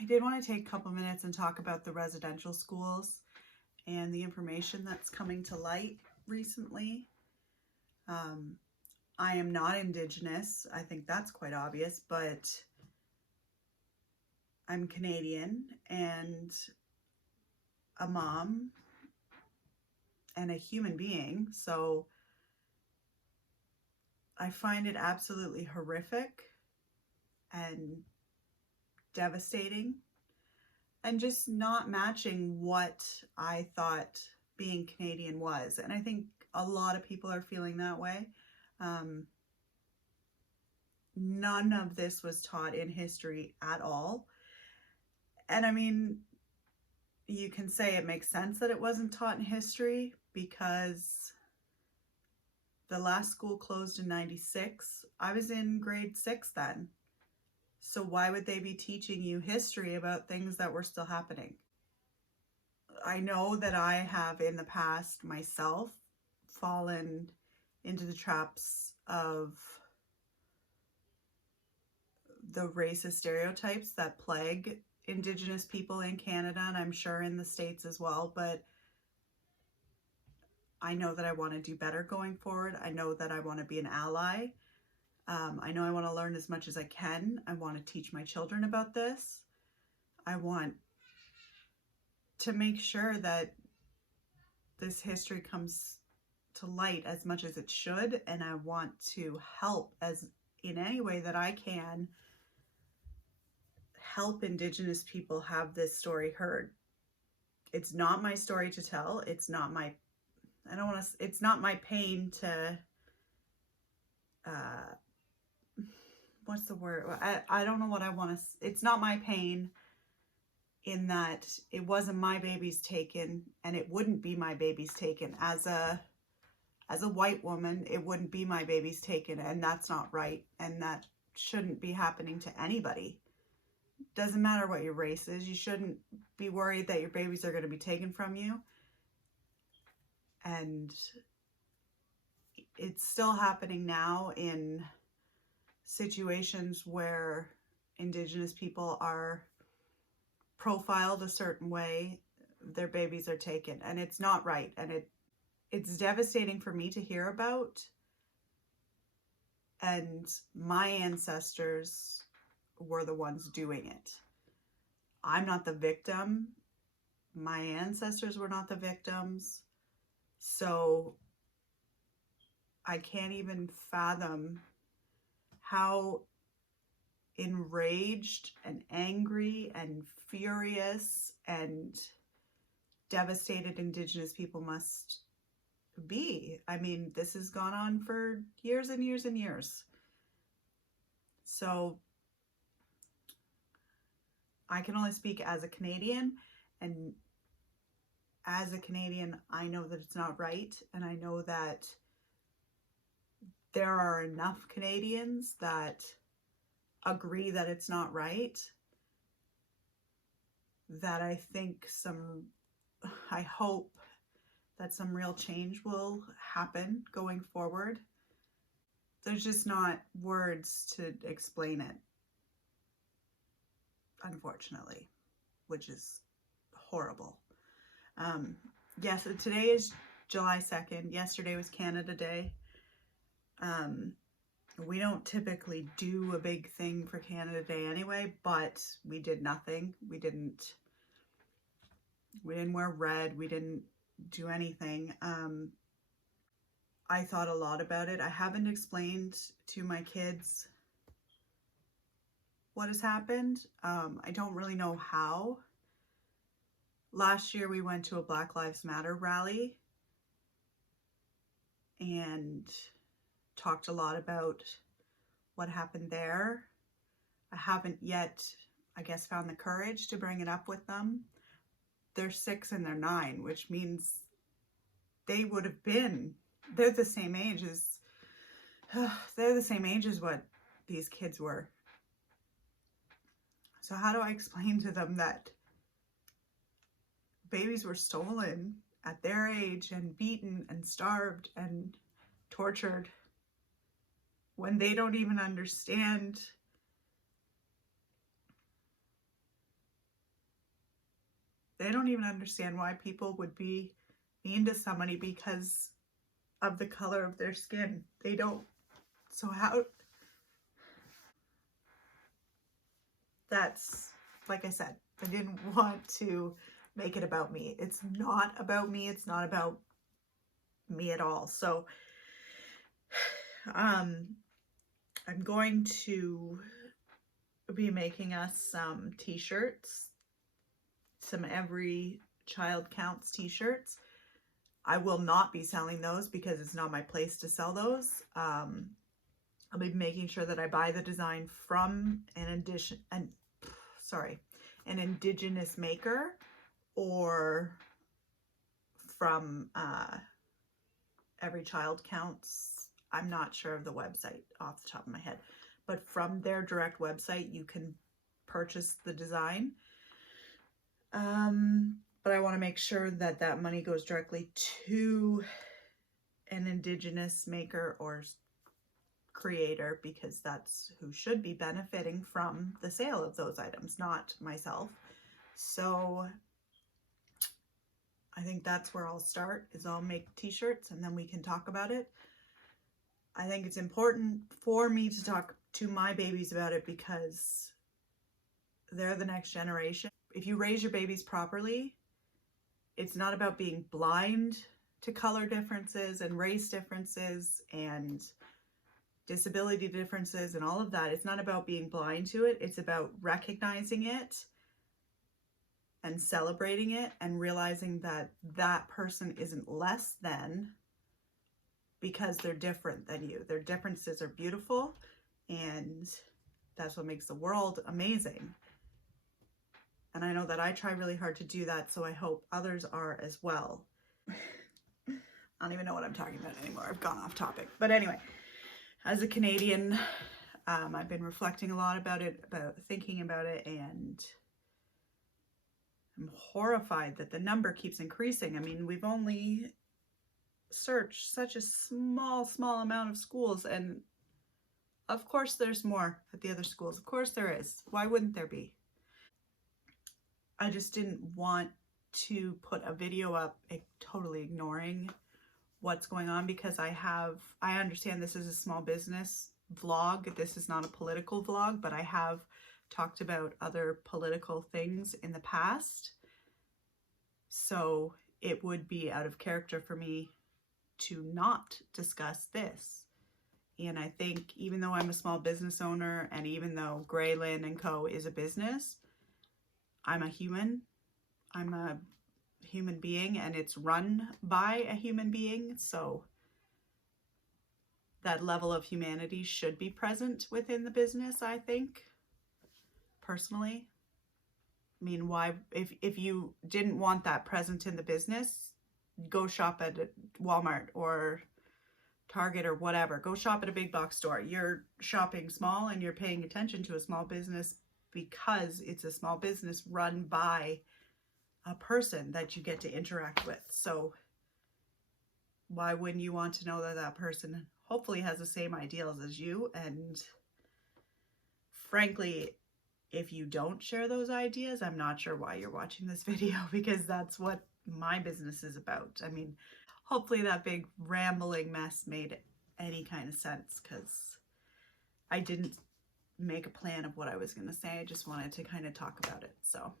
I did want to take a couple minutes and talk about the residential schools and the information that's coming to light recently. Um, I am not Indigenous. I think that's quite obvious, but I'm Canadian and a mom and a human being. So I find it absolutely horrific and devastating and just not matching what I thought being Canadian was. And I think a lot of people are feeling that way. Um, None of this was taught in history at all. And I mean, you can say it makes sense that it wasn't taught in history because the last school closed in 96. I was in grade 6 then. So why would they be teaching you history about things that were still happening? I know that I have in the past myself fallen into the traps of the racist stereotypes that plague Indigenous people in Canada, and I'm sure in the States as well. But I know that I want to do better going forward. I know that I want to be an ally. I know I want to learn as much as I can. I want to teach my children about this. I want to make sure that this history comes to light as much as it should, and I want to help as in any way that I can help Indigenous people have this story heard. It's not my story to tell. It's not my, I don't want to, it's not my pain to, what's the word? I don't know what I want to, it's not my pain in that it wasn't my baby's taken and it wouldn't be my baby's taken. As a white woman, it wouldn't be my baby's taken, and that's not right. And that shouldn't be happening to anybody. Doesn't matter what your race is. You shouldn't be worried that your babies are going to be taken from you. And it's still happening now in situations where Indigenous people are profiled a certain way, their babies are taken, and it's not right. And it's devastating for me to hear about. And my ancestors were the ones doing it. I'm not the victim. My ancestors were not the victims. So I can't even fathom how enraged and angry and furious and devastated Indigenous people must be. I mean, this has gone on for years and years and years. So I can only speak as a Canadian, and as a Canadian, I know that it's not right, and I know that there are enough Canadians that agree that it's not right, that I hope that some real change will happen going forward. There's just not words to explain it, unfortunately, which is horrible. Yes, today is July 2nd. Yesterday was Canada Day. We don't typically do a big thing for Canada Day anyway, but we did nothing. We didn't wear red. We didn't do anything. I thought a lot about it. I haven't explained to my kids what has happened. I don't really know how. Last year we went to a Black Lives Matter rally and talked a lot about what happened there. I haven't yet, I guess, found the courage to bring it up with them. They're 6 and they're 9, which means they would have been, they're the same age as what these kids were. So how do I explain to them that babies were stolen at their age and beaten and starved and tortured when they don't even understand They don't even understand why people would be mean to somebody because of the color of their skin. They don't. So how, that's, like I said, I didn't want to make it about me. It's not about me. It's not about me at all. So I'm going to be making us some t-shirts, some Every Child Counts t-shirts. I will not be selling those because it's not my place to sell those. I'll be making sure that I buy the design from an indigenous maker, or from Every Child Counts. I'm not sure of the website off the top of my head, but from their direct website you can purchase the design. But I want to make sure that that money goes directly to an indigenous maker or creator, because that's who should be benefiting from the sale of those items, not myself. So I think that's where I'll start, is I'll make t-shirts and then we can talk about it. I think it's important for me to talk to my babies about it because they're the next generation. If you raise your babies properly, it's not about being blind to color differences and race differences and disability differences and all of that. It's not about being blind to it. It's about recognizing it and celebrating it and realizing that that person isn't less than because they're different than you. Their differences are beautiful, and that's what makes the world amazing. And I know that I try really hard to do that, so I hope others are as well. I don't even know what I'm talking about anymore. I've gone off topic. But anyway, as a Canadian, I've been reflecting a lot about it, about thinking about it, and I'm horrified that the number keeps increasing. I mean, we've only searched such a small amount of schools, and of course there's more at the other schools. Of course there is. Why wouldn't there be? I just didn't want to put a video up totally ignoring what's going on, because I understand this is a small business vlog. This is not a political vlog, but I have talked about other political things in the past. So it would be out of character for me to not discuss this. And I think even though I'm a small business owner, and even though Graylin & Co. is a business, I'm a human. I'm a human being, and it's run by a human being. So that level of humanity should be present within the business, I think, personally. I mean, why, if you didn't want that present in the business, go shop at Walmart or Target or whatever. Go shop at a big box store. You're shopping small and you're paying attention to a small business because it's a small business run by a person that you get to interact with. So why wouldn't you want to know that that person hopefully has the same ideals as you? And frankly, if you don't share those ideas, I'm not sure why you're watching this video, because that's what my business is about. I mean, hopefully that big rambling mess made any kind of sense, because I didn't make a plan of what I was going to say. I just wanted to kind of talk about it. So